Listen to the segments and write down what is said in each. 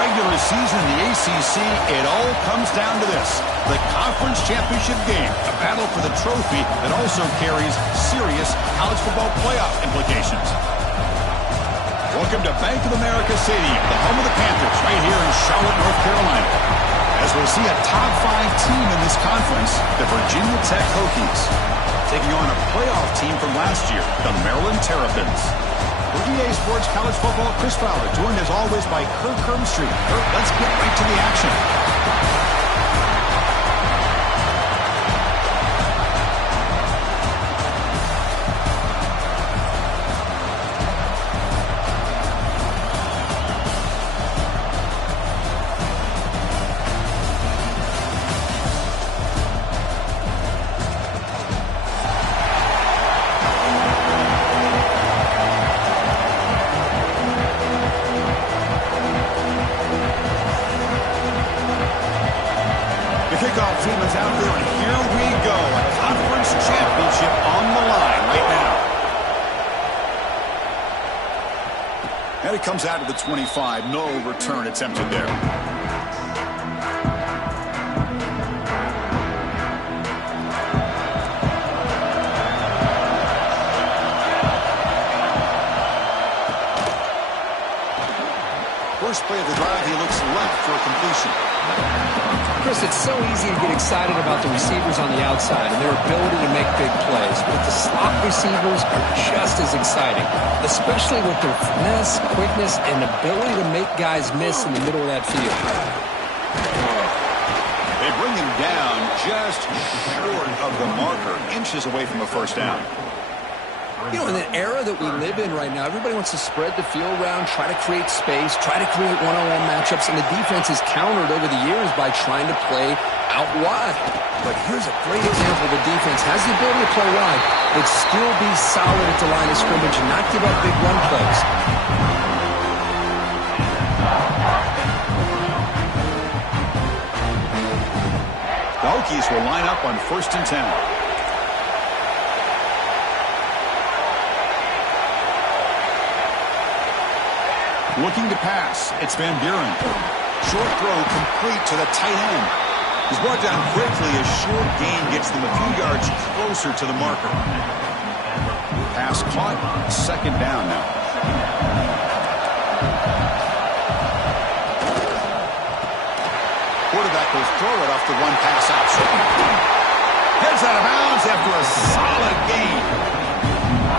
regular season in the ACC, it all comes down to this: the conference championship game, a battle for the trophy that also carries serious college football playoff implications. Welcome to Bank of America Stadium, the home of the Panthers, right here in Charlotte, North Carolina. As we'll see a top 5 team in this conference, the Virginia Tech Hokies, taking on a playoff team from last year, the Maryland Terrapins. For EA Sports College Football, Chris Fowler, joined as always by Kirk Herbstreit. Kirk, let's get right to the action. Kickoff team is out there, and here we go. A conference championship on the line right now. And it comes out of the 25. No return attempted there. First play of the drive, he looks left for a completion. Chris, it's so easy to get excited about the receivers on the outside and their ability to make big plays, but the slot receivers are just as exciting, especially with their finesse, quickness, and ability to make guys miss in the middle of that field. They bring him down just short of the marker, inches away from a first down. You know, in the era that we live in right now, everybody wants to spread the field around, try to create space, try to create one-on-one matchups, and the defense is countered over the years by trying to play out wide. But here's a great example. The defense has the ability to play wide, but still be solid at the line of scrimmage and not give up big run plays. The Hokies will line up on 1st and 10. Looking to pass. It's Van Buren. Short throw complete to the tight end. He's brought down quickly as short gain gets them a few yards closer to the marker. Pass caught. 2nd down now. Quarterback will throw it off the one pass option. Gets out of bounds after a solid gain.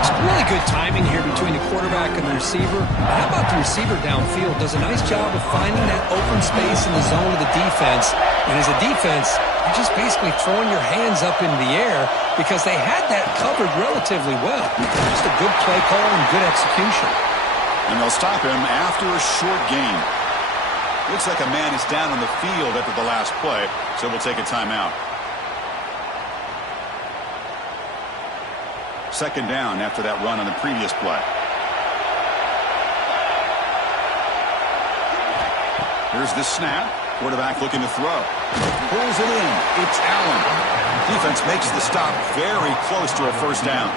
It's really good timing here between the quarterback and the receiver. How about the receiver downfield? Does a nice job of finding that open space in the zone of the defense. And as a defense, you're just basically throwing your hands up into the air because they had that covered relatively well. Just a good play call and good execution. And they'll stop him after a short gain. Looks like a man is down on the field after the last play, so we'll take a timeout. 2nd down after that run on the previous play. Here's the snap. Quarterback looking to throw. Pulls it in. It's Allen. Defense makes the stop very close to a first down.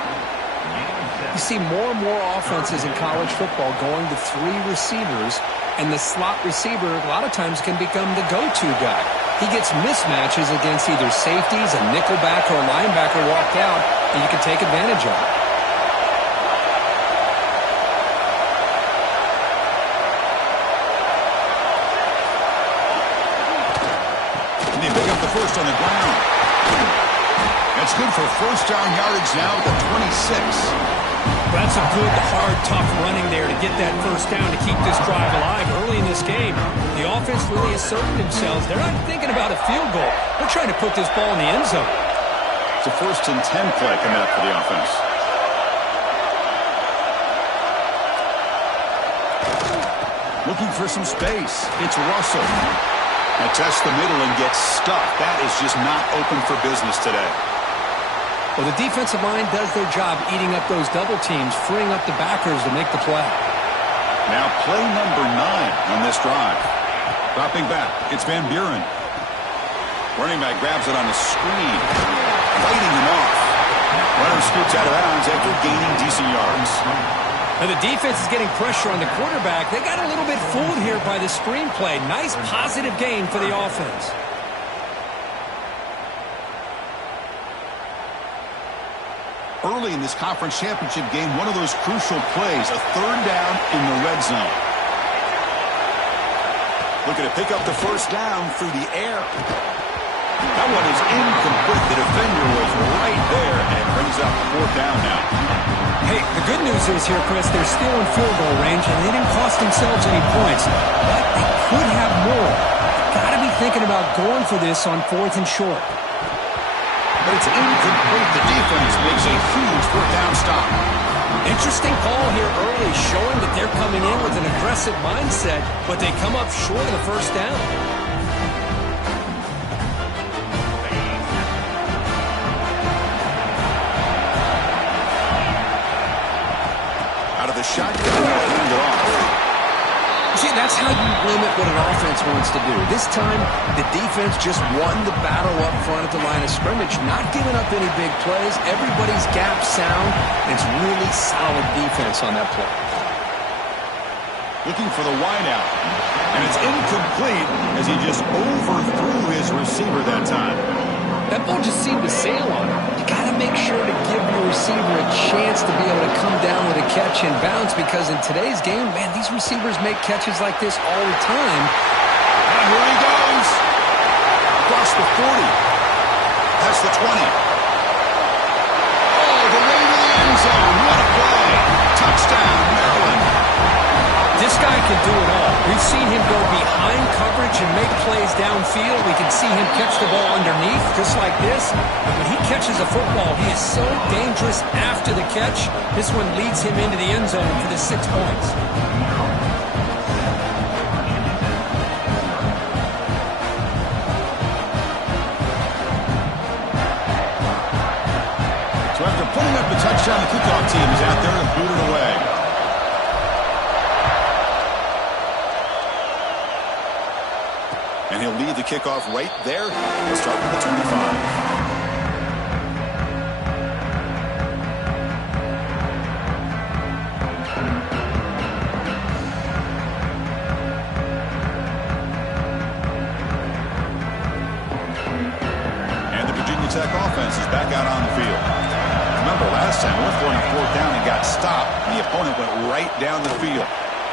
You see more and more offenses in college football going to 3 receivers, and the slot receiver a lot of times can become the go-to guy. He gets mismatches against either safeties, a nickelback, or a linebacker walked out, and you can take advantage of it. And they pick up the first on the ground. That's good for first down yardage now at the 26. That's a good, hard, tough running there to get that first down to keep this drive alive early in this game. The offense really asserted themselves. They're not thinking about a field goal. They're trying to put this ball in the end zone. It's a 1st and 10 play coming up for the offense. Looking for some space. It's Russell. Now tests the middle and gets stuck. That is just not open for business today. Well, the defensive line does their job eating up those double teams, freeing up the backers to make the play. Now play number 9 on this drive. Dropping back, it's Van Buren. Running back grabs it on a screen, fighting him off. Runner scoots out of bounds after gaining decent yards. And the defense is getting pressure on the quarterback. They got a little bit fooled here by the screenplay. Nice positive gain for the offense. Early in this conference championship game, one of those crucial plays, a third down in the red zone. Looking to pick up the first down through the air. That one is incomplete. The defender was right there and brings up fourth down now. Hey, the good news is here, Chris, they're still in field goal range, and they didn't cost themselves any points. But they could have more. Got to be thinking about going for this on 4th and short. But it's incomplete. The defense makes a huge fourth down stop. Interesting call here early, showing that they're coming in with an aggressive mindset, but they come up short of the first down. Out of the shotgun, hand it off. See, that's how you limit what an offense wants to do. This time, the defense just won the battle up front at the line of scrimmage, not giving up any big plays. Everybody's gap sound, and it's really solid defense on that play. Looking for the wideout, and it's incomplete as he just overthrew his receiver that time. That ball just seemed to sail on him. You got to make sure to give your receiver a chance to be able to come down with a catch and bounce, because in today's game, man, these receivers make catches like this all the time. And here he goes. Across the 40. Past the 20. Oh, the way to the end zone. What a play. Touchdown, Maryland. This guy can do it all. We've seen him go behind coverage and make plays downfield. We can see him catch the ball underneath, just like this. But when he catches a football, he is so dangerous after the catch. This one leads him into the end zone for the 6 points. So after putting up the touchdown, the kickoff team is out there to boot it away. And he'll lead the kickoff right there. We'll start with the 25. And the Virginia Tech offense is back out on the field. Remember last time, we were throwing fourth down and got stopped. The opponent went right down the field.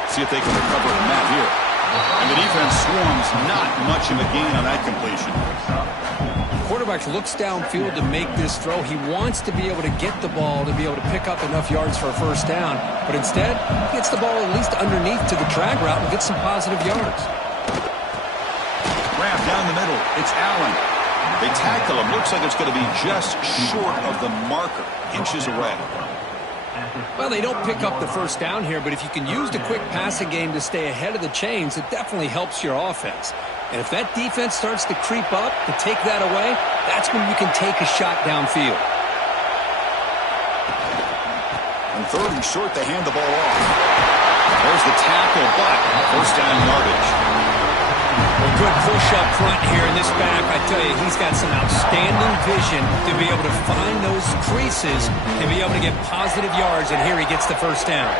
See if they can recover from that here. And the defense swarms, not much of a gain on that completion. The quarterback looks downfield to make this throw. He wants to be able to get the ball to be able to pick up enough yards for a first down. But instead, he gets the ball at least underneath to the drag route and gets some positive yards. Grab down the middle. It's Allen. They tackle him. Looks like it's going to be just short of the marker, inches away. Well, they don't pick up the first down here, but if you can use the quick passing game to stay ahead of the chains, it definitely helps your offense. And if that defense starts to creep up to take that away, that's when you can take a shot downfield. On third and short, they hand the ball off. There's the tackle, but first down yardage. Well, good push up front here in this back. I tell you, he's got some outstanding vision to be able to find those creases and be able to get positive yards, and here he gets the first down.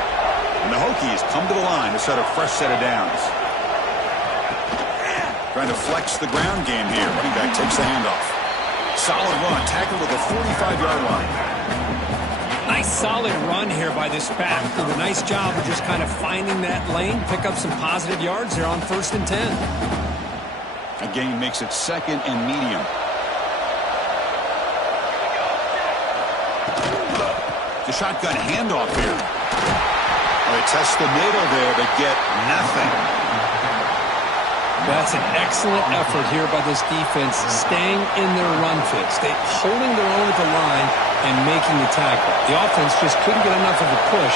And the Hokies come to the line to set a fresh set of downs. Trying to flex the ground game here. Running back takes the handoff. Solid run, tackled at the 45-yard line. Nice solid run here by this back. Did a nice job of just kind of finding that lane, pick up some positive yards there on 1st and 10. A gain makes it 2nd and medium. The shotgun handoff here. They test the middle there, but get nothing. That's an excellent effort here by this defense, staying in their run fix. They holding their own at the line and making the tackle. The offense just couldn't get enough of a push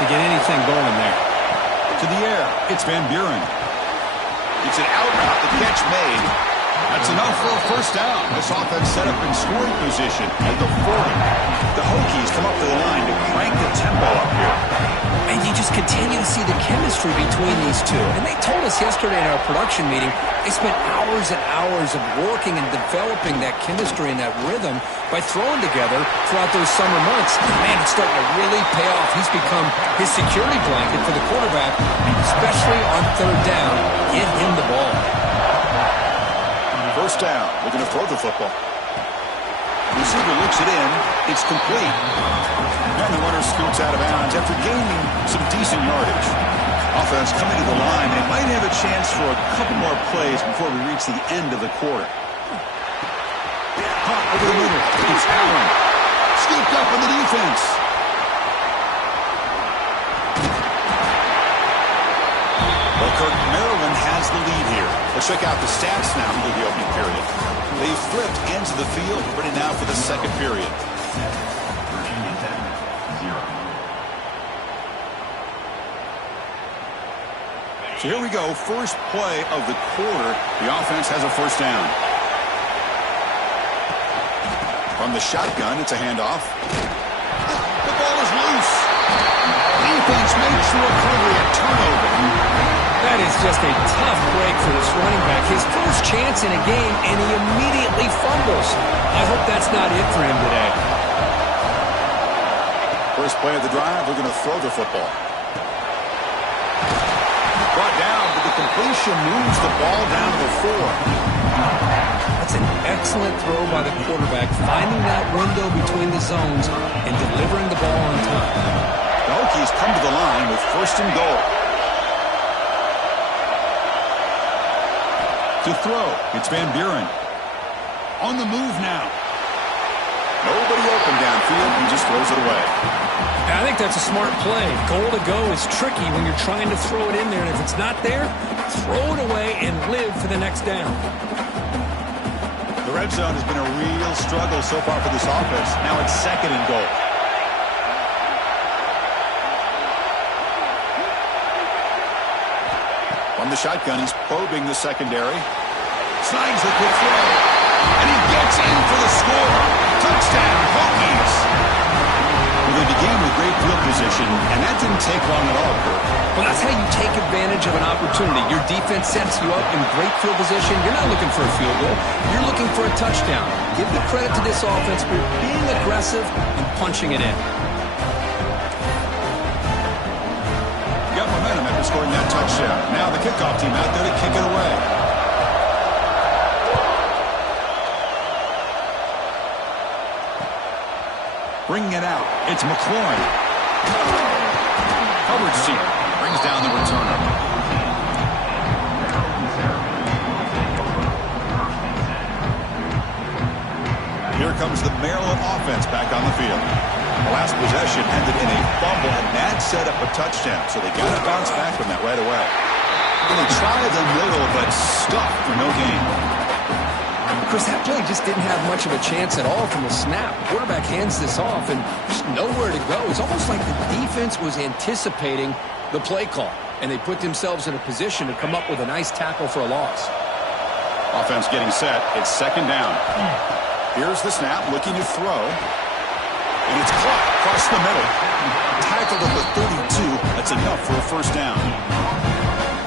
to get anything going there. To the air, it's Van Buren. It's an out route, the catch made. That's enough for a first down. This offense set up in scoring position at the 40. The Hokies come up to the line to crank the tempo up here. And you just continue to see the chemistry between these two. And they told us yesterday in our production meeting, they spent hours and hours of working and developing that chemistry and that rhythm by throwing together throughout those summer months. Man, it's starting to really pay off. He's become his security blanket for the quarterback, especially on third down. Get him the ball. First down. We're going to throw the football. Receiver looks it in. It's complete. And the runner scoots out of bounds after gaining some decent yardage. Offense coming to the line. They might have a chance for a couple more plays before we reach the end of the quarter. Hot over the middle. It's Allen. Scooped up in the defense. Well, Kirk, Maryland has the lead here. Let's check out the stats now for the opening period. They flipped ends of the field, ready now for the second period. So here we go, first play of the quarter. The offense has a first down. From the shotgun, it's a handoff. The ball is loose. Defense makes the recovery, a turnover. That is just a tough break for this running back. His first chance in a game, and he immediately fumbles. I hope that's not it for him today. First play of the drive, we're going to throw the football. Brought down, but the completion moves the ball down to the 4. That's an excellent throw by the quarterback, finding that window between the zones and delivering the ball on time. The Hokies come to the line with first and goal. To throw, it's Van Buren. On the move now. Nobody open downfield, he just throws it away. I think that's a smart play. Goal to go is tricky when you're trying to throw it in there, and if it's not there, throw it away and live for the next down. The red zone has been a real struggle so far for this offense. Now it's second and goal. On the shotgun, he's probing the secondary. Slides the quick throw. And he gets in for the score. Touchdown, Hokies. Well, they began with great field position, and that didn't take long at all, Kirk. Well, that's how you take advantage of an opportunity. Your defense sets you up in great field position. You're not looking for a field goal. You're looking for a touchdown. Give the credit to this offense for being aggressive and punching it in. Got momentum after scoring that touchdown. Now the kickoff team out there to kick it away. Bringing it out, it's McLaurin. Coverage team brings down the returner. Here comes the Maryland offense back on the field. The last possession ended in a fumble, and that set up a touchdown, so they got to bounce back from that right away. And they tried the middle, but stuffed for no gain. Chris, that play just didn't have much of a chance at all from the snap. Quarterback hands this off, and just nowhere to go. It's almost like the defense was anticipating the play call, and they put themselves in a position to come up with a nice tackle for a loss. Offense getting set. It's second down. Here's the snap, looking to throw. And it's caught across the middle. Tackled at the 32. That's enough for a first down.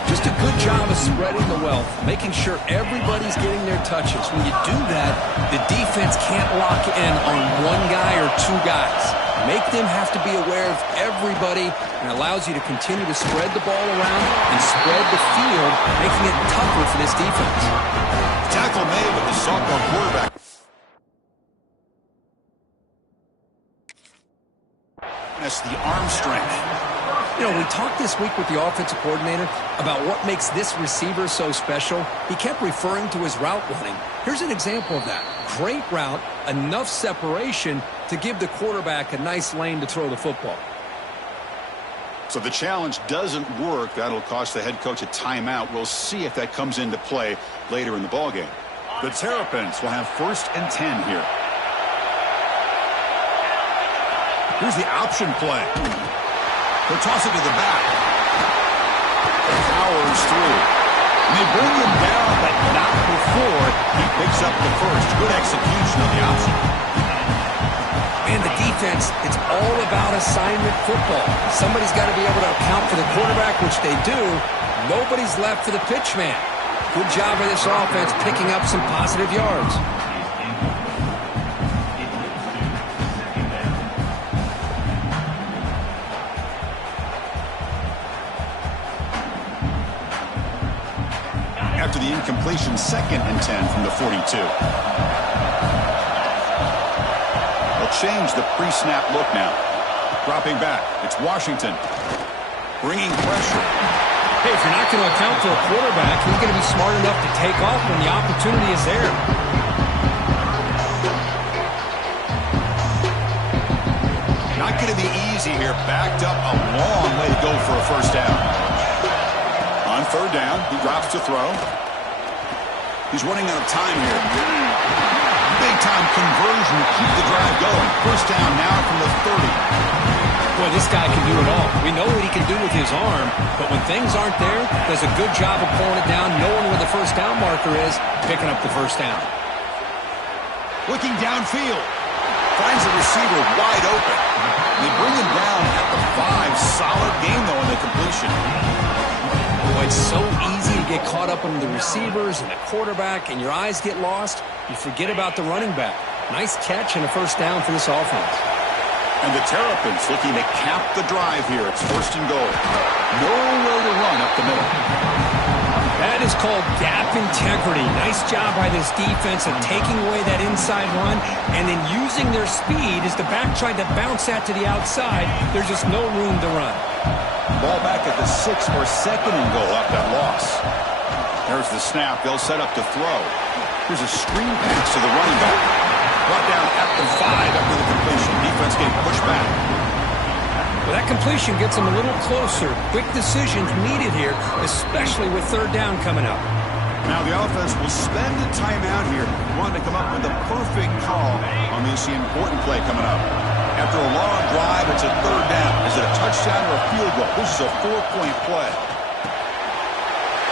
Just a good job of spreading the wealth, making sure everybody's getting their touches. When you do that, the defense can't lock in on one guy or two guys. Make them have to be aware of everybody, and allows you to continue to spread the ball around and spread the field, making it tougher for this defense. Tackle made with the sophomore quarterback. That's the arm strength. You know, we talked this week with the offensive coordinator about what makes this receiver so special. He kept referring to his route running. Here's an example of that. Great route, enough separation to give the quarterback a nice lane to throw the football. So the challenge doesn't work. That'll cost the head coach a timeout. We'll see if that comes into play later in the ballgame. The Terrapins will have first and 10 here. Here's the option play. They'll toss it to the back. Powers through. And they bring him down, but not before he picks up the first. Good execution of the option. Man, the defense, it's all about assignment football. Somebody's got to be able to account for the quarterback, which they do. Nobody's left for the pitch man. Good job by this offense picking up some positive yards. After the incompletion, 2nd and 10 from the 42. They'll change the pre-snap look now. Dropping back, it's Washington. Bringing pressure. Hey, if you're not going to account for a quarterback, he's going to be smart enough to take off when the opportunity is there. Not going to be easy here. Backed up a long way to go for a first down. On 3rd down, he drops to throw. He's running out of time here. Big-time conversion to keep the drive going. First down now from the 30. Boy, this guy can do it all. We know what he can do with his arm, but when things aren't there, does a good job of pulling it down, knowing where the first down marker is, picking up the first down. Looking downfield. Finds the receiver wide open. They bring him down at the 5. Solid game, though, on the completion. Boy, it's so easy to get caught up on the receivers and the quarterback, and your eyes get lost. You forget about the running back. Nice catch and a first down for this offense. And the Terrapins looking to cap the drive here. It's 1st and goal. Nowhere to run up the middle. That is called gap integrity. Nice job by this defense of taking away that inside run and then using their speed as the back tried to bounce that to the outside. There's just no room to run. Ball back at the 6 for 2nd and goal after that loss. There's the snap. They'll set up to throw. Here's a screen pass to the running back. Brought down at the 5 after the completion. Defense getting pushed back. Well, that completion gets them a little closer. Quick decisions needed here, especially with 3rd down coming up. Now the offense will spend a timeout here, wanting to come up with the perfect call on this important play coming up. After a long drive, it's a 3rd down. Is it a touchdown or a field goal? This is a 4-point play.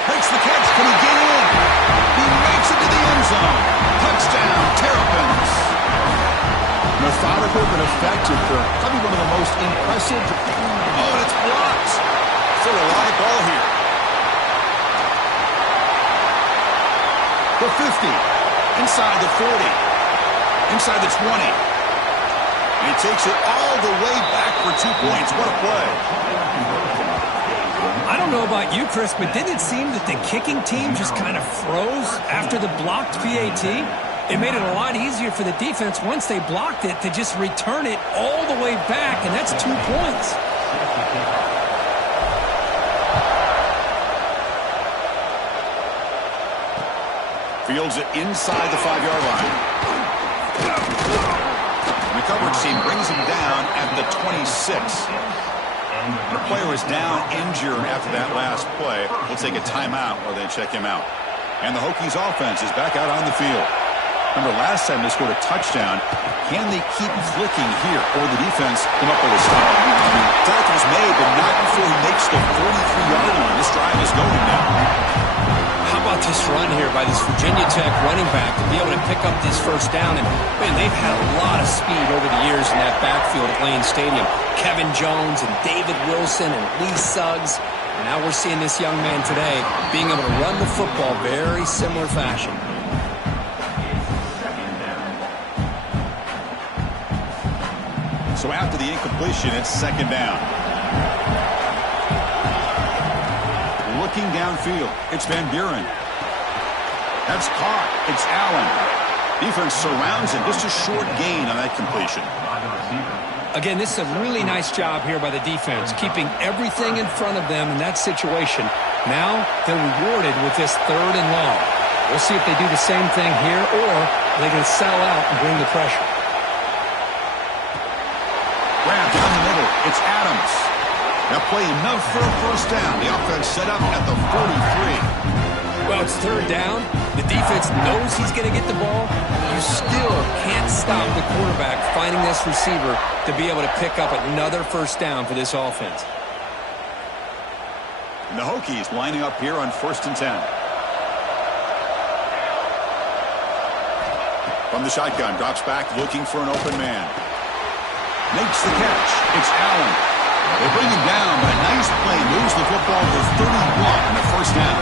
Makes the catch. Can he get in? He makes it to the end zone. Touchdown, Terrapins. Methodical but effective for probably one of the most impressive. Oh, and it's blocked. Still a live ball here. The 50. Inside the 40. Inside the 20. And he takes it all the way back for 2 points. What a play. I don't know about you, Chris, but didn't it seem that the kicking team just kind of froze after the blocked PAT? It made it a lot easier for the defense once they blocked it to just return it all the way back, and that's 2 points. Fields it inside the 5-yard line. The coverage team brings him down at the 26. The player is down injured after that last play. We'll take a timeout while they check him out. And the Hokies offense is back out on the field. Remember, last time they scored a touchdown. Can they keep clicking here, or the defense come up with a stop? Tackle was made, but not before he makes the 43-yard line. This drive is going now. How about this run here by this Virginia Tech running back to be able to pick up this first down? And, man, they've had a lot of speed over the years in that backfield at Lane Stadium. Kevin Jones and David Wilson and Lee Suggs. And now we're seeing this young man today being able to run the football very similar fashion. So after the incompletion, it's 2nd down. Looking downfield, it's Van Buren. That's caught. It's Allen. Defense surrounds him. Just a short gain on that completion. Again, this is a really nice job here by the defense, keeping everything in front of them in that situation. Now they're rewarded with this 3rd and long. We'll see if they do the same thing here, or they're going to settle out and bring the pressure. Grab down the middle. It's Adams. Now play enough for a first down. The offense set up at the 43. Well, it's 3rd down. The defense knows he's going to get the ball. You still can't stop the quarterback finding this receiver to be able to pick up another first down for this offense. And the Hokies lining up here on 1st and 10. From the shotgun, drops back looking for an open man. Makes the catch. It's Allen. They bring him down, but a nice play moves the football to 31 and a first down.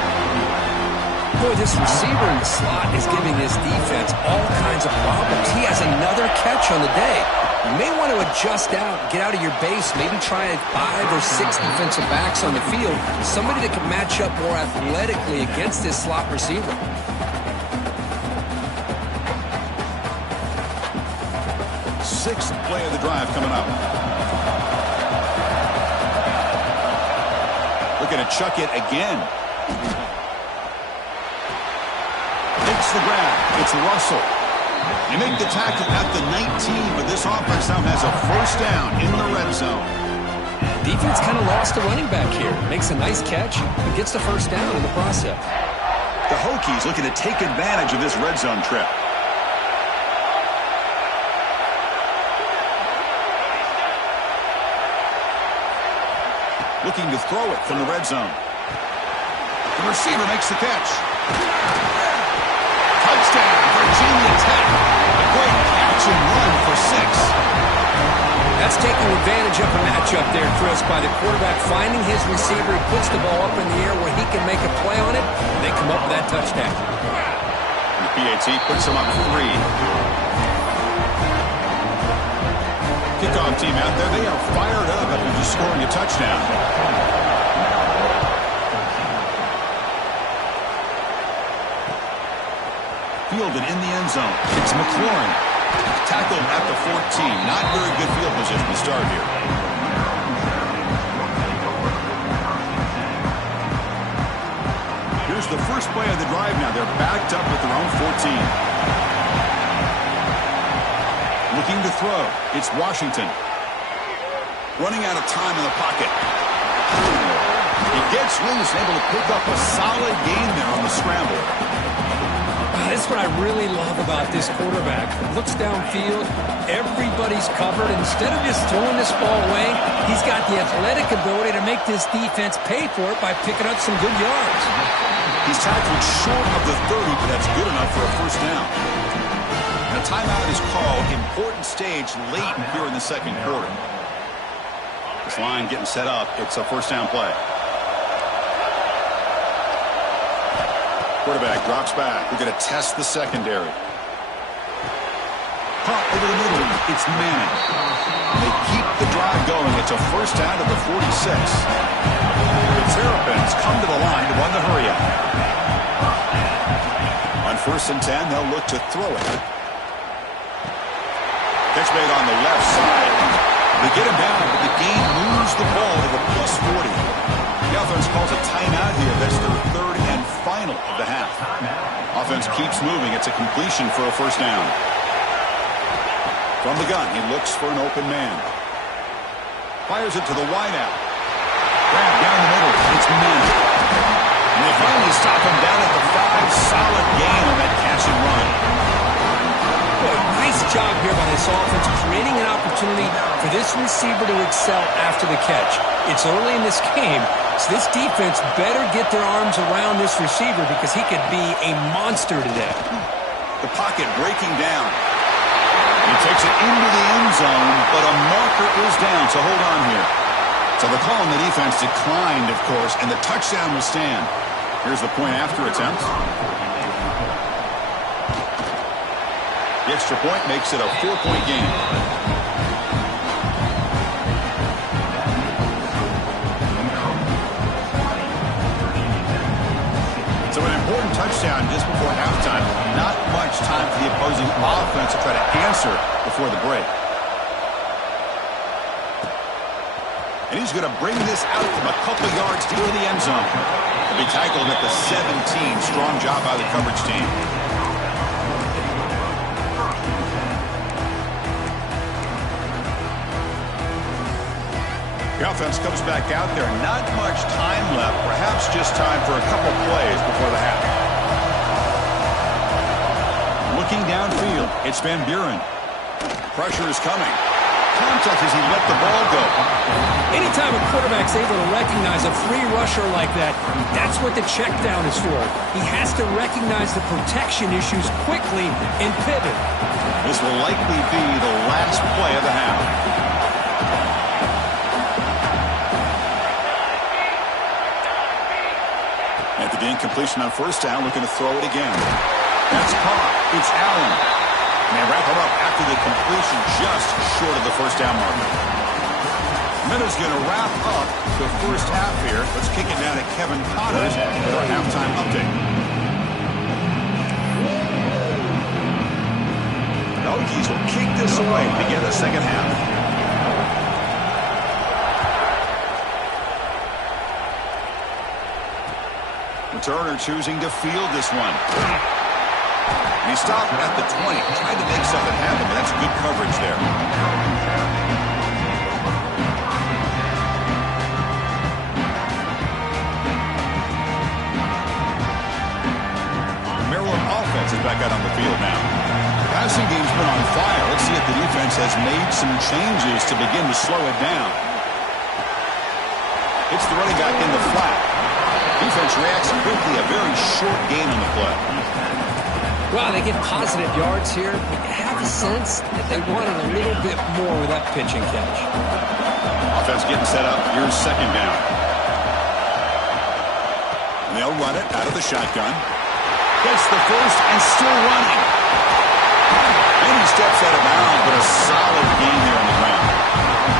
Boy, this receiver in the slot is giving this defense all kinds of problems. He has another catch on the day. You may want to adjust out, get out of your base, maybe try 5 or 6 defensive backs on the field, somebody that can match up more athletically against this slot receiver. Sixth play of the drive coming up. Looking to chuck it again. Makes the grab. It's Russell. They make the tackle at the 19, but this offense now has a first down in the red zone. Defense kind of lost a running back here. Makes a nice catch, but gets the first down in the process. The Hokies looking to take advantage of this red zone trip. Looking to throw it from the red zone. The receiver makes the catch. Touchdown, Virginia Tech. A great catch and run for 6. That's taking advantage of a matchup there, Chris, by the quarterback finding his receiver. He puts the ball up in the air where he can make a play on it, and they come up with that touchdown. The PAT puts him up 3. Kickoff team out there, they are fired up after just scoring a touchdown. Fielded in the end zone. It's McLaurin. Tackled at the 14. Not very good field position to start here. Here's the first play of the drive now. They're backed up at their own 14. Looking to throw. It's Washington. Running out of time in the pocket. He gets loose, able to pick up a solid gain there on the scramble. This is what I really love about this quarterback. Looks downfield, everybody's covered. Instead of just throwing this ball away, he's got the athletic ability to make this defense pay for it by picking up some good yards. He's tackled short of the 30, but that's good enough for a first down. A timeout is called. Important stage late here in the second quarter. This line getting set up. It's a first down play. Quarterback drops back. We're going to test the secondary. Caught over the middle. It's Manning. They keep the drive going. It's a first down at the 46. The Terrapins come to the line to run the hurry up. On 1st and 10, they'll look to throw it. Catch made on the left side. They get him down, but the gain moves the ball to the +40. The offense calls a timeout here. That's their third and final of the half. Offense keeps moving. It's a completion for a first down. From the gun, he looks for an open man. Fires it to the wideout. Grab down the middle. It's Manning. And they finally stop him down at the 5. Solid gain on that catch and run. Nice job here by this offense, creating an opportunity for this receiver to excel after the catch. It's early in this game, so this defense better get their arms around this receiver because he could be a monster today. The pocket breaking down. He takes it into the end zone, but a marker is down, so hold on here. So the call on the defense declined, of course, and the touchdown will stand. Here's the point after attempt. The extra point makes it a 4-point game. So an important touchdown just before halftime. Not much time for the opposing offense to try to answer before the break. And he's going to bring this out from a couple yards deep in the end zone. He'll be tackled at the 17. Strong job by the coverage team. The offense comes back out there. Not much time left. Perhaps just time for a couple plays before the half. Looking downfield, it's Van Buren. Pressure is coming. Contact as he let the ball go. Anytime a quarterback's able to recognize a free rusher like that, that's what the check down is for. He has to recognize the protection issues quickly and pivot. This will likely be the last play of the half. The incompletion on first down, looking to throw it again. That's caught. It's Allen. And they wrap him up after the completion, just short of the first down marker. Miller's going to wrap up the first half here. Let's kick it down to Kevin Connors for our halftime update. The Hokies will kick this away to begin the second half. Turner choosing to field this one. And he stopped at the 20, tried to make something happen, but that's good coverage there. The Maryland offense is back out on the field now. The passing game's been on fire. Let's see if the defense has made some changes to begin to slow it down. It's the running back in the flat. Defense reacts quickly, a very short gain on the play. Well, they get positive yards here, but you have a sense that they wanted a little bit more with that pitch and catch. Offense getting set up. Here's second down. And they'll run it out of the shotgun. Gets the first and still running. And he steps out of bounds, but a solid gain there on the ground.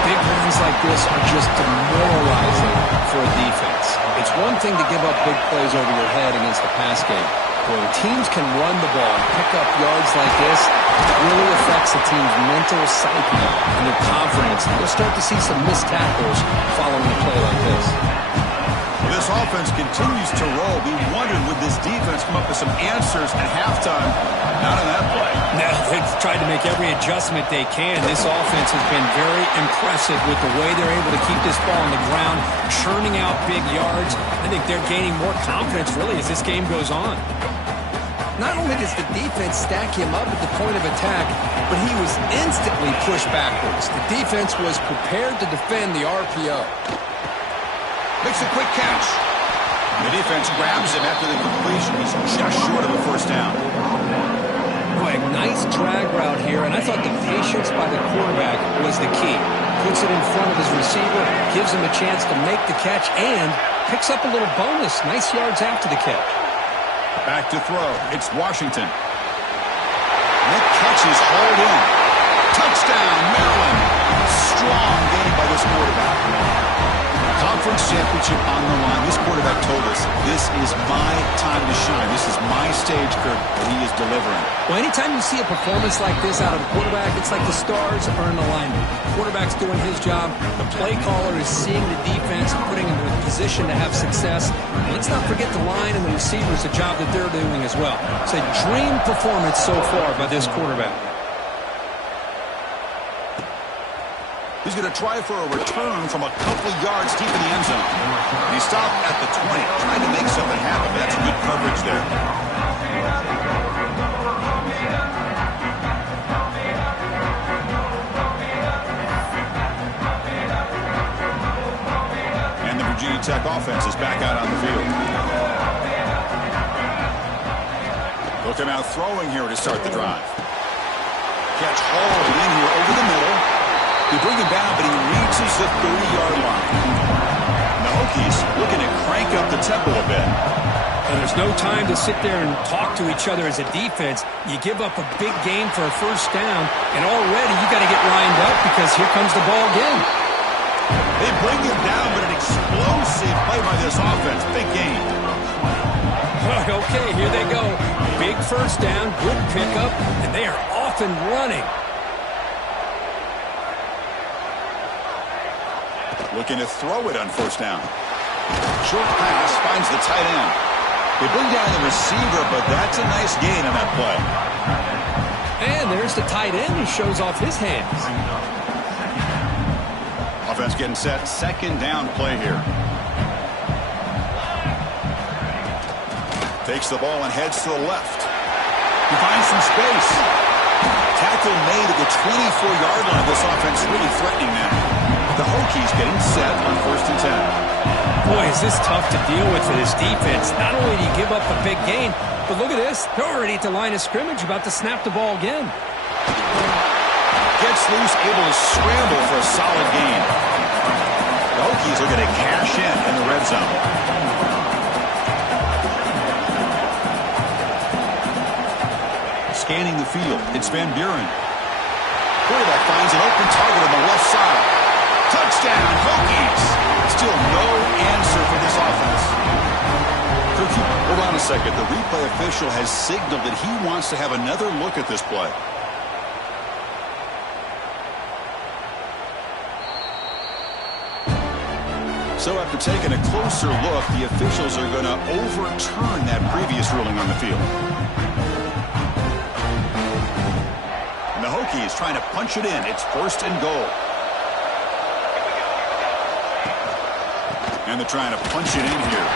Big runs like this are just demoralizing for a defense. It's one thing to give up big plays over your head against the pass game. When teams can run the ball and pick up yards like this, it really affects the team's mental psyche and their confidence. You'll start to see some missed tackles following a play like this. Well, this offense continues to roll. We wondered, would this defense come up with some answers at halftime? Not on that play. No, they've tried to make every adjustment they can. This offense has been very impressive with the way they're able to keep this ball on the ground, churning out big yards. I think they're gaining more confidence, really, as this game goes on. Not only does the defense stack him up at the point of attack, but he was instantly pushed backwards. The defense was prepared to defend the RPO. Makes a quick catch. The defense grabs him after the completion. He's just short of a first down. Boy, nice drag route here, and I thought the patience by the quarterback was the key. Puts it in front of his receiver, gives him a chance to make the catch, and picks up a little bonus. Nice yards after the catch. Back to throw. It's Washington. That catch is hauled in. Touchdown, Maryland. Strong gain by this quarterback. Conference championship on the line. This quarterback told us, this is my time to shine. This is my stage, Kirk, and he is delivering. Well, anytime you see a performance like this out of a quarterback, it's like the stars are in alignment. The quarterback's doing his job. The play caller is seeing the defense and putting him in a position to have success. And let's not forget the line and the receivers, the job that they're doing as well. It's a dream performance so far by this quarterback. He's going to try for a return from a couple of yards deep in the end zone. He stopped at the 20, trying to make something happen, but that's good coverage there. And the Virginia Tech offense is back out on the field. Looking out throwing here to start the drive. Catch hauled in here over the middle. They bring him down, but he reaches the 30-yard line. The Hokies looking to crank up the tempo a bit. And there's no time to sit there and talk to each other as a defense. You give up a big gain for a first down, and already you got to get lined up because here comes the ball again. They bring him down, but an explosive play by this offense. Big gain. Okay, here they go. Big first down, good pickup, and they are off and running. Looking to throw it on first down. Short pass finds the tight end. They bring down the receiver, but that's a nice gain on that play. And there's the tight end who shows off his hands. Offense getting set. Second down play here. Takes the ball and heads to the left. He finds some space. Tackle made at the 24-yard line. This offense really threatening now. The Hokies getting set on first and 10. Boy, is this tough to deal with for this defense. Not only do you give up a big gain, but look at this. They're already at the line of scrimmage, about to snap the ball again. Gets loose, able to scramble for a solid gain. The Hokies are going to cash in the red zone. scanning the field. It's Van Buren. Quarterback finds an open target on the left side. Touchdown, Hokies! Still no answer for this offense. Hold on a second. The replay official has signaled that he wants to have another look at this play. So after taking a closer look, the officials are going to overturn that previous ruling on the field. And the Hokies trying to punch it in. It's 1st and goal. And they're trying to punch it in here.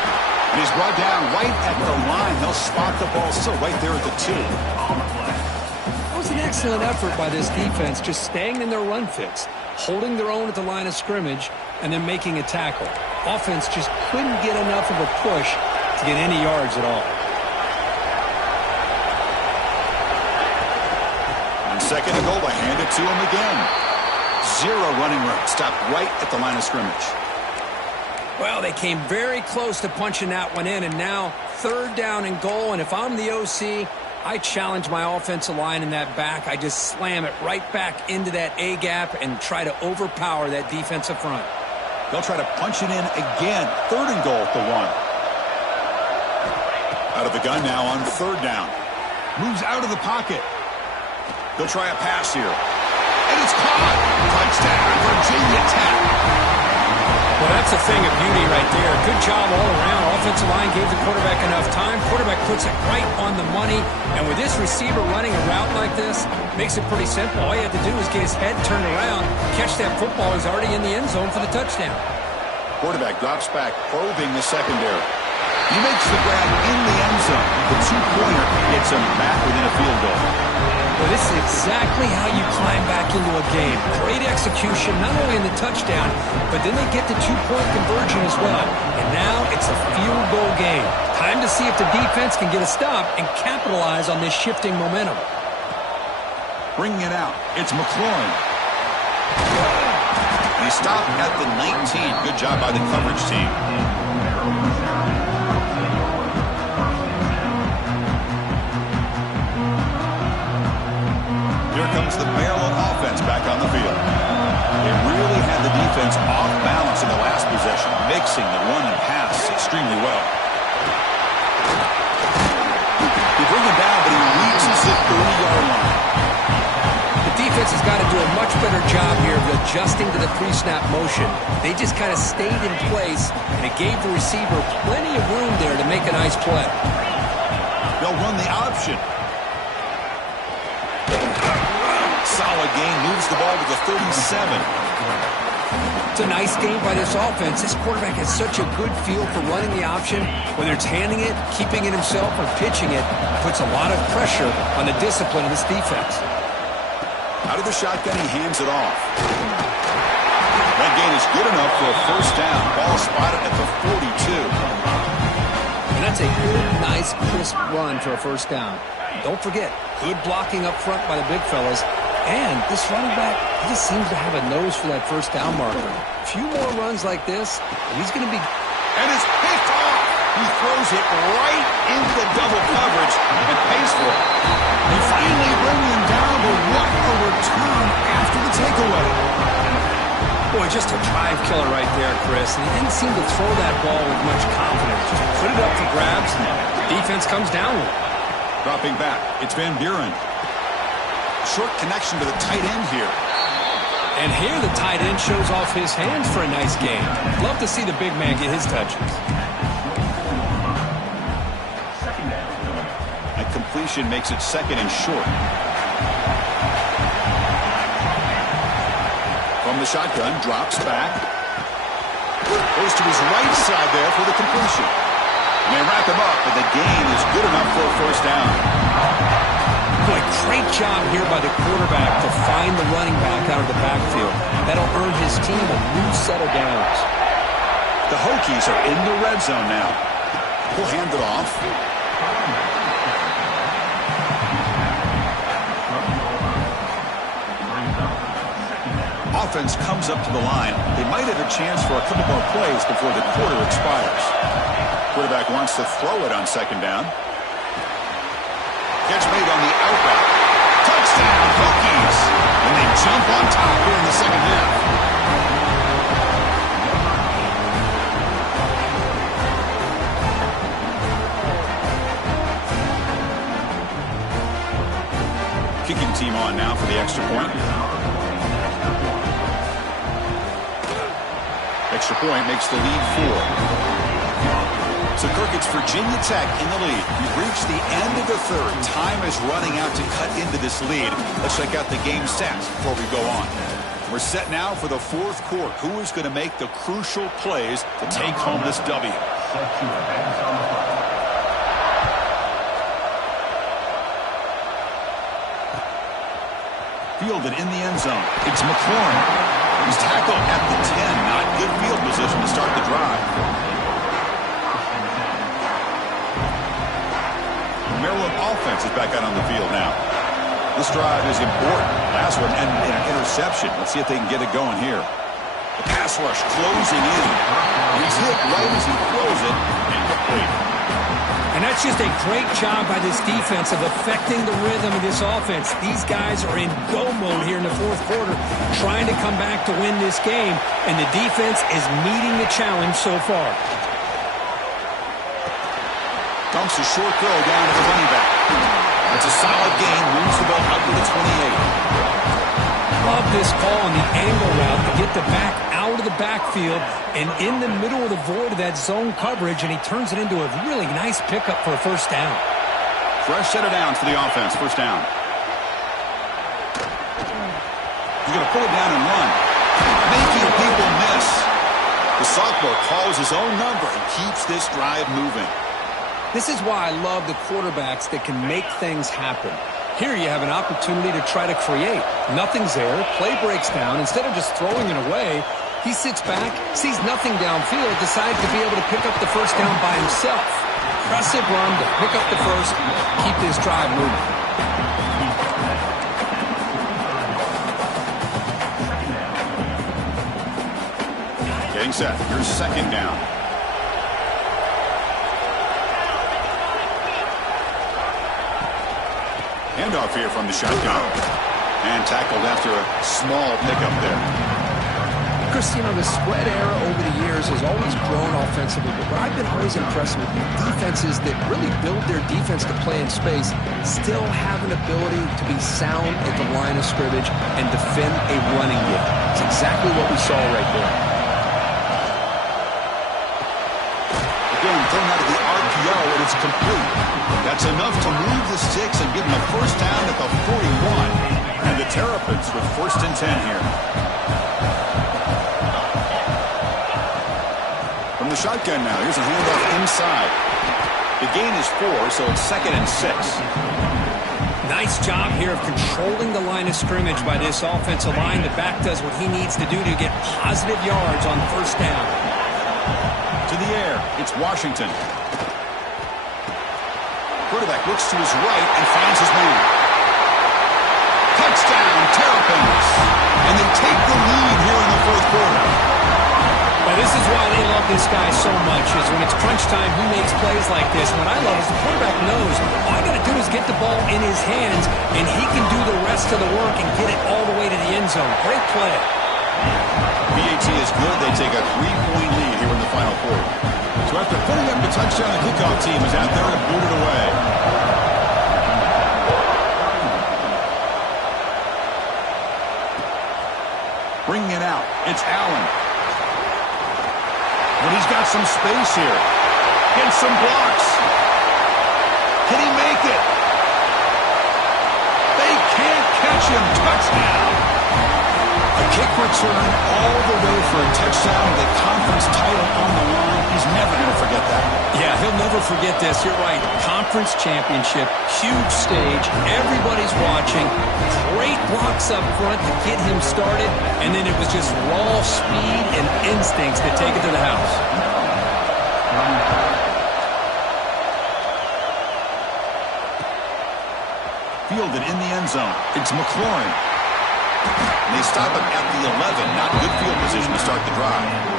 And he's brought down right at the line. They'll spot the ball still right there at the 2. That was an excellent effort by this defense, just staying in their run fits, holding their own at the line of scrimmage, and then making a tackle. Offense just couldn't get enough of a push to get any yards at all. On 2nd and goal, they hand it to him again. 0 running room. Stopped right at the line of scrimmage. Well, they came very close to punching that one in, and now 3rd down and goal. And if I'm the OC, I challenge my offensive line in that back. I just slam it right back into that A-gap and try to overpower that defensive front. They'll try to punch it in again. 3rd and goal at the 1. Out of the gun now on 3rd down. Moves out of the pocket. They'll try a pass here. And it's caught. Touchdown, Virginia Tech. Well, that's a thing of beauty right there. Good job all around. Offensive line gave the quarterback enough time. Quarterback puts it right on the money. And with this receiver running a route like this, makes it pretty simple. All you have to do is get his head turned around, catch that football. He's already in the end zone for the touchdown. Quarterback drops back, probing the secondary. He makes the grab in the end zone. The 2-pointer gets him back within a field goal. Well, this is exactly how you climb back into a game. Great execution, not only in the touchdown, but then they get the 2-point conversion as well. And now it's a field goal game. Time to see if the defense can get a stop and capitalize on this shifting momentum. Bringing it out, it's McLaurin. And he stopped at the 19. Good job by the coverage team. Here comes the Maryland offense back on the field. They really had the defense off balance in the last possession, mixing the run and pass extremely well. They bring him down, but he reaches the 30-yard line. The defense has got to do a much better job here of adjusting to the pre-snap motion. They just kind of stayed in place, and it gave the receiver plenty of room there to make a nice play. They'll run the option. Solid gain, moves the ball to the 37. It's a nice game by this offense. This quarterback has such a good feel for running the option. Whether it's handing it, keeping it himself, or pitching it, puts a lot of pressure on the discipline of this defense. Out of the shotgun, he hands it off. That gain is good enough for a 1st down. Ball spotted at the 42. And that's a good, nice, crisp run for a 1st down. Don't forget, good blocking up front by the big fellas. And this running back, he just seems to have a nose for that 1st down marker. A few more runs like this, and he's going to be... And it's picked off. He throws it right into the double coverage and pays for it. They finally bring him down, but what a return after the takeaway. Boy, just a drive killer right there, Chris. And he didn't seem to throw that ball with much confidence. Just put it up for grabs, and the defense comes down with it. Dropping back, it's Van Buren. Short connection to the tight end here. And here the tight end shows off his hands for a nice game. Love to see the big man get his touches. That completion makes it 2nd and short. From the shotgun, drops back. Goes to his right side there for the completion. And they wrap him up, but the gain is good enough for a 1st down. Boy, great job here by the quarterback to find the running back out of the backfield. That'll earn his team a new set of downs. The Hokies are in the red zone now. We'll hand it off. Offense comes up to the line. They might have a chance for a couple more plays before the quarter expires. Quarterback wants to throw it on 2nd down. Catch made on the outback. Touchdown, Hokies! And they jump on top here in the second half. Kicking team on now for the extra point. Extra point makes the lead 4. So, Kirk, it's Virginia Tech in the lead. We've reached the end of the third. Time is running out to cut into this lead. Let's check out the game stats before we go on. We're set now for the fourth quarter. Who is going to make the crucial plays to take home this W? Fielded in the end zone. It's McLaurin. He's tackled at the 10. Not good field position to start the drive. Maryland offense is back out on the field now. This drive is important. Last one ended in an interception. Let's see if they can get it going here. The pass rush closing in. He's hit right as he throws it. Incomplete. And that's just a great job by this defense of affecting the rhythm of this offense. These guys are in go mode here in the fourth quarter, trying to come back to win this game, and the defense is meeting the challenge so far. Dumps a short throw down to the running back. It's a solid gain. Moves the ball out to the 28. Love this call on the angle route to get the back out of the backfield and in the middle of the void of that zone coverage, and he turns it into a really nice pickup for a first down. Fresh set of downs for the offense. First down. He's going to pull it down and run. Making people miss. The sophomore calls his own number and keeps this drive moving. This is why I love the quarterbacks that can make things happen. Here you have an opportunity to try to create. Nothing's there. Play breaks down. Instead of just throwing it away, he sits back, sees nothing downfield, decides to be able to pick up the first down by himself. Impressive run to pick up the first, keep this drive moving. Getting set. Here's second down. Handoff here from the shotgun. And tackled after a small pickup there. Chris, you know, the spread era over the years has always grown offensively, but what I've been always impressed with defenses that really build their defense to play in space still have an ability to be sound at the line of scrimmage and defend a running game. It's exactly what we saw right there. Again, thrown out of the RPO, and it's complete. That's enough to move the sticks and give them a first down at the 41. And the Terrapins with first and 10 here. From the shotgun now, here's a handoff inside. The gain is 4, so it's second and 6. Nice job here of controlling the line of scrimmage by this offensive line. The back does what he needs to do to get positive yards on first down. To the air, it's Washington. Quarterback looks to his right and finds his man. Touchdown, Terrapins. And they take the lead here in the fourth quarter. But this is why they love this guy so much, is when it's crunch time, he makes plays like this. What I love is the quarterback knows all I got to do is get the ball in his hands, and he can do the rest of the work and get it all the way to the end zone. Great play. BAT is good. They take a 3-point lead here in the final quarter. So after putting up the touchdown, the kickoff team is out there to boot it away. Bringing it out, it's Allen. But he's got some space here. Gets some blocks. Can he make it? They can't catch him. Touchdown. A kick return all the way for a touchdown with a conference title on the line. He's never going to forget that. Yeah, he'll never forget this. You're right. Conference championship, huge stage. Everybody's watching. Great blocks up front to get him started. And then it was just raw speed and instincts that take it to the house. Fielded in the end zone. It's McLaurin. And they stop him at the 11. Not good field position to start the drive.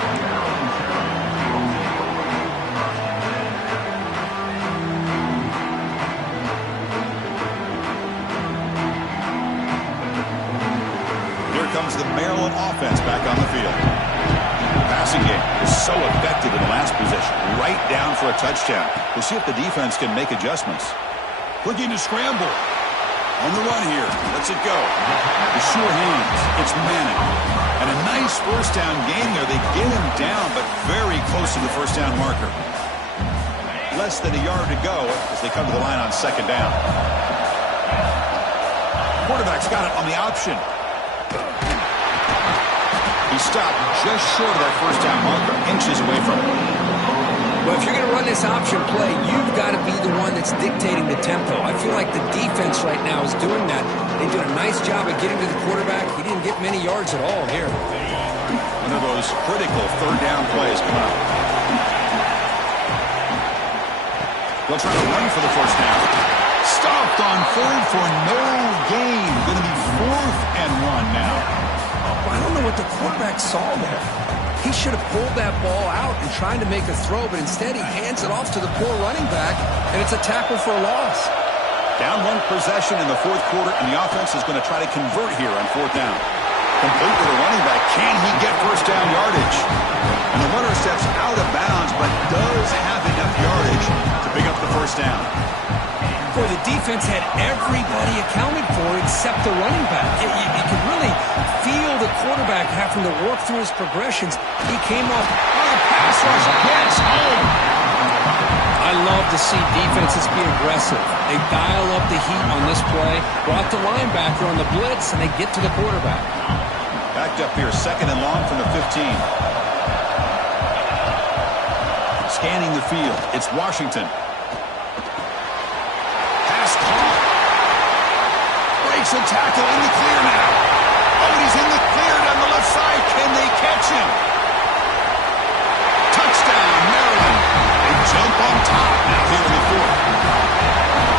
the Maryland offense back on the field. Passing game is so effective in the last possession. Right down for a touchdown. We'll see if the defense can make adjustments. Looking to scramble. On the run here. Lets it go. The sure hands. It's Manning. And a nice first down gain there. They get him down, but very close to the first down marker. Less than a yard to go as they come to the line on second down. Quarterback's got it on the option. He stopped just short of that first down marker, inches away from it. Well, if you're going to run this option play, you've got to be the one that's dictating the tempo. I feel like the defense right now is doing that. They did a nice job of getting to the quarterback. He didn't get many yards at all here. One of those critical third down plays coming up. They'll try to run for the first down. Stopped on third for no gain. Going to be 4th and 1 now. I don't know what the quarterback saw there. He should have pulled that ball out and tried to make a throw, but instead he hands it off to the poor running back, and it's a tackle for a loss. Down 1 possession in the 4th quarter, and the offense is going to try to convert here on 4th down. Complete with the running back. Can he get first down yardage? And the runner steps out of bounds, but does have enough yardage to pick up the first down. Boy, the defense had everybody accounted for except the running back. You could really feel the quarterback having to work through his progressions. He came up on a pass rush. Gets home. I love to see defenses be aggressive. They dial up the heat on this play, brought the linebacker on the blitz, and they get to the quarterback. Backed up here, 2nd and long from the 15. Scanning the field. It's Washington. Breaks a tackle in the clear now. Oh, he's in the clear down the left side. Can they catch him? Touchdown, Maryland. They jump on top now here in the 4th.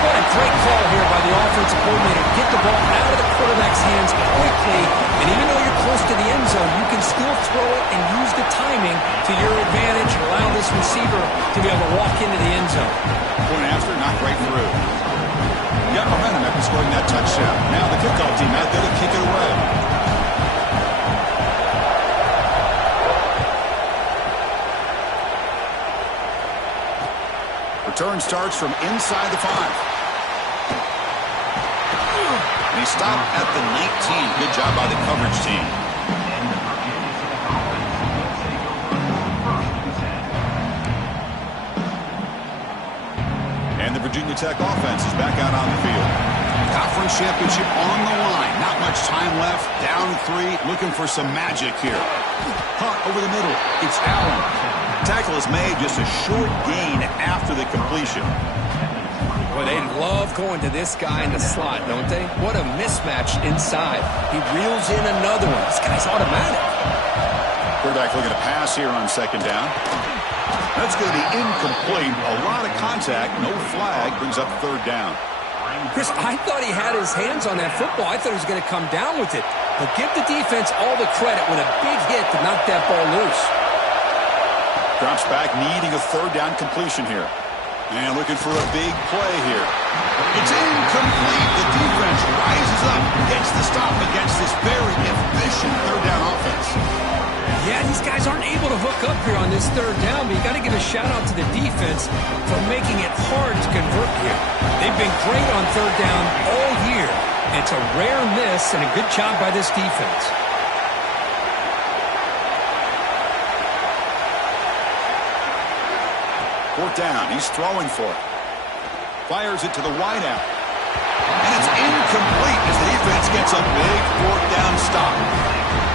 What a great call here by the offensive coordinator. Get the ball out of the quarterback's hands quickly, and even though you're close to the end zone, you can still throw it and use the timing to your advantage and allow this receiver to be able to walk into the end zone. Point after, not right through. Got momentum after scoring that touchdown. Now the kickoff team out there to kick it away. Return starts from inside the 5. And he stopped at the 19. Good job by the coverage team. And the Virginia Tech offense is back out on the field. Conference championship on the line. Not much time left. Down 3. Looking for some magic here. Punt over the middle. It's Allen. Tackle is made, just a short gain after the completion. Boy, they love going to this guy in the slot, don't they? What a mismatch inside. He reels in another one. This guy's automatic. Quarterback looking to pass here on 2nd down. That's going to be incomplete. A lot of contact. No flag. Brings up 3rd down. Chris, I thought he had his hands on that football. I thought he was going to come down with it. But give the defense all the credit with a big hit to knock that ball loose. Drops back, needing a 3rd down completion here. And looking for a big play here. It's incomplete. The defense rises up, gets the stop against this very efficient 3rd down offense. Yeah, these guys aren't able to hook up here on this 3rd down, but you got to give a shout-out to the defense for making it hard to convert here. They've been great on 3rd down all year. It's a rare miss and a good job by this defense. 4th down. He's throwing for it. Fires it to the wideout. And it's incomplete as the defense gets a big 4th down stop.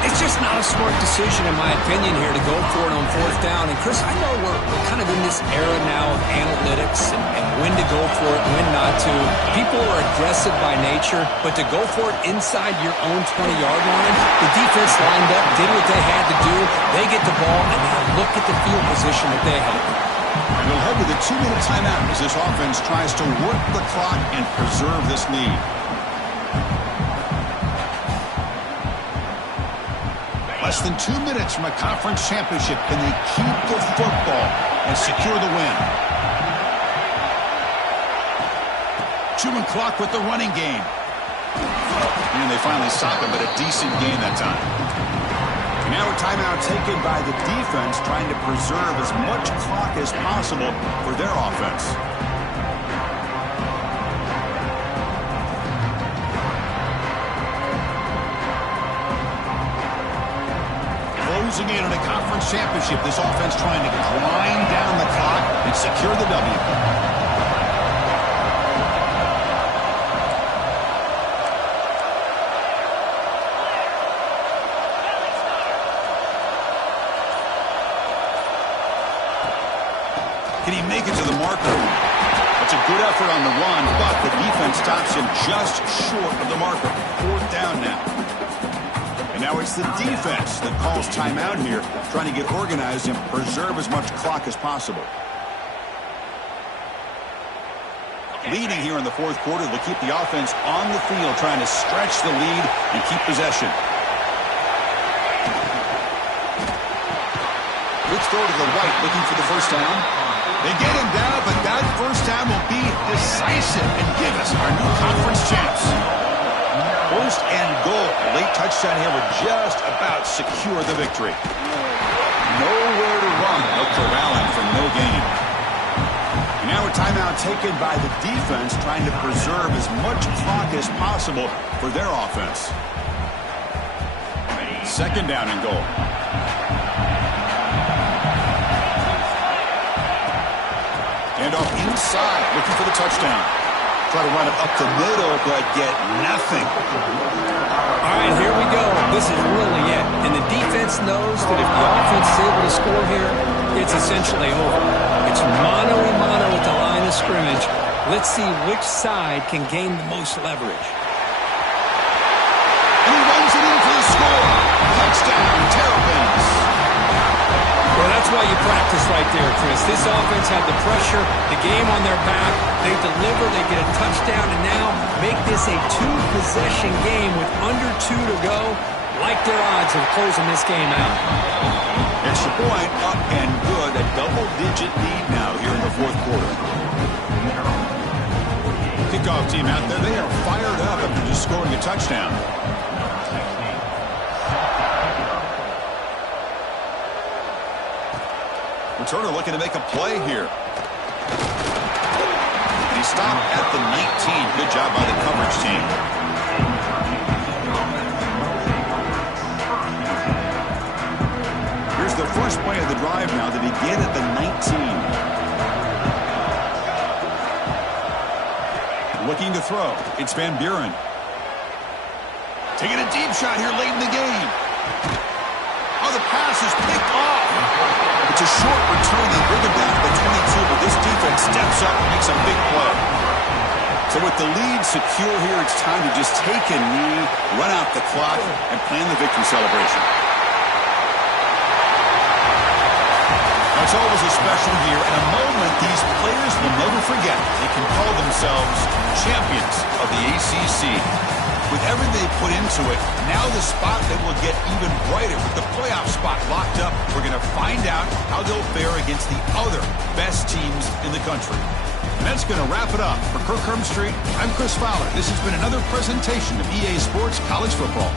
It's just not a smart decision, in my opinion, here to go for it on 4th down. And, Chris, I know we're kind of in this era now of analytics and when to go for it and when not to. People are aggressive by nature, but to go for it inside your own 20-yard line, the defense lined up, did what they had to do. They get the ball, and now look at the field position that they have. And we'll head to the 2-minute timeout as this offense tries to work the clock and preserve this lead. Less than 2 minutes from a conference championship. Can they keep the football and secure the win? Chewing clock with the running game. And they finally stop him, but a decent gain that time. Now a timeout taken by the defense, trying to preserve as much clock as possible for their offense. Closing in on a conference championship, this offense trying to grind down the clock and secure the W. Can he make it to the marker? That's a good effort on the run, but the defense stops him just short of the marker. 4th down now. And now it's the defense that calls timeout here, trying to get organized and preserve as much clock as possible. Leading here in the 4th quarter, they'll keep the offense on the field, trying to stretch the lead and keep possession. Quick throw to the right, looking for the first down. They get him down, but that first down will be decisive and give us our new conference champs. 1st and goal. A late touchdown here would just about secure the victory. Nowhere to run. They'll corral him for no gain. And now a timeout taken by the defense, trying to preserve as much clock as possible for their offense. 2nd down and goal. And off inside, looking for the touchdown. Try to run it up the middle, but get nothing. All right, here we go. This is really it. And the defense knows that if the offense is able to score here, it's essentially over. It's mano-a-mano at the line of scrimmage. Let's see which side can gain the most leverage. And he runs it in for the score. Touchdown, Terrapins. Well, that's why you practice right there, Chris. This offense had the pressure, the game on their back. They deliver, they get a touchdown, and now make this a 2-possession game with under 2 to go. Like their odds of closing this game out. Extra point, up and good. A double-digit lead now here in the 4th quarter. Kickoff team out there. They are fired up after just scoring a touchdown. Returner looking to make a play here. And he stopped at the 19. Good job by the coverage team. Here's the first play of the drive now. They begin at the 19. Looking to throw. It's Van Buren. Taking a deep shot here late in the game. Oh, the pass is picked off. It's a short return. They bring him down to the 22, but this defense steps up and makes a big play. So with the lead secure here, it's time to just take a knee, run out the clock, and plan the victory celebration. It's always a special year and a moment these players will never forget. They can call themselves champions of the ACC. With everything they put into it, now the spotlight will get even brighter. With the playoff spot locked up, we're going to find out how they'll fare against the other best teams in the country. And that's going to wrap it up. For Kirk Herbstreit, I'm Chris Fowler. This has been another presentation of EA Sports College Football.